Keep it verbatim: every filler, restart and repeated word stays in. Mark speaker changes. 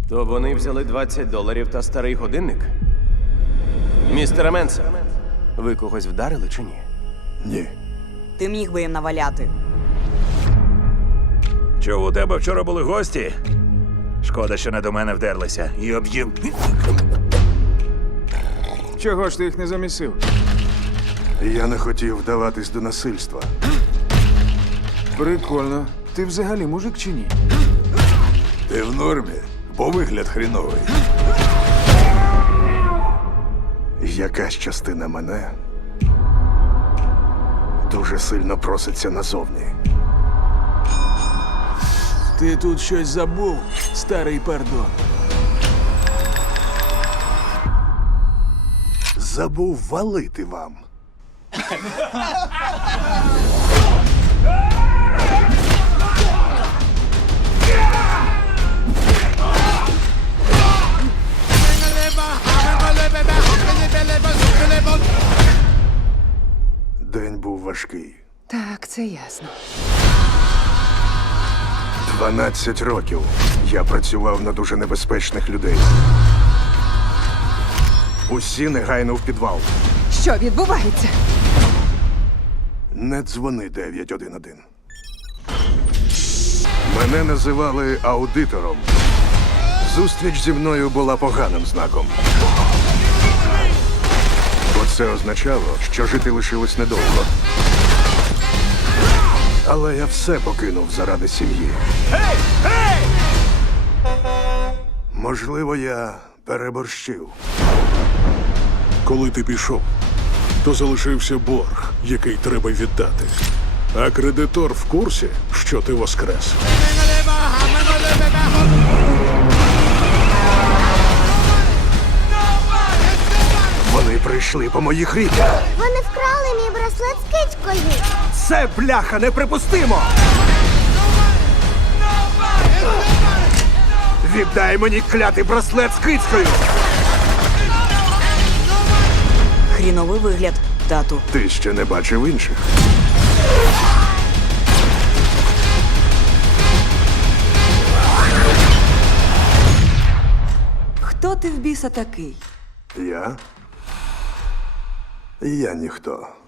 Speaker 1: То вони взяли двадцять доларів та старий годинник? Містере Менса, ви когось вдарили чи ні?
Speaker 2: Ні.
Speaker 3: Ти міг би їм наваляти.
Speaker 4: Чув, у тебе вчора були гості? Шкода, що не до мене вдерлися. І об'їм.
Speaker 5: Чого ж ти їх не замісив?
Speaker 2: Я не хотів вдаватись до насильства.
Speaker 5: Прикольно. Ти взагалі мужик чи ні?
Speaker 2: Ти в нормі, бо вигляд хріновий. Якась частина мене дуже сильно проситься назовні.
Speaker 5: Ти тут щось забув, старий пардон.
Speaker 2: Забув валити вам. День був важкий.
Speaker 6: Так, це ясно.
Speaker 2: Дванадцять років я працював на дуже небезпечних людей. Усі негайно в підвал.
Speaker 6: Що відбувається?
Speaker 2: Не дзвони дев'ять один один. Мене називали аудитором. Зустріч зі мною була поганим знаком. Бо це означало, що жити лишилось недовго. Але я все покинув заради сім'ї. Можливо, я переборщив.
Speaker 7: Коли ти пішов, то залишився борг, який треба віддати. А кредитор в курсі, що ти воскрес.
Speaker 2: Вони прийшли по моїх рідях.
Speaker 8: Вони вкрали мій браслет з кицькою.
Speaker 2: Це, бляха, неприпустимо! Віддай мені клятий браслет з кицькою!
Speaker 3: Хріновий вигляд, тату.
Speaker 2: Ти ще не бачив інших.
Speaker 6: Хто ти в біса такий?
Speaker 2: Я? Я ніхто.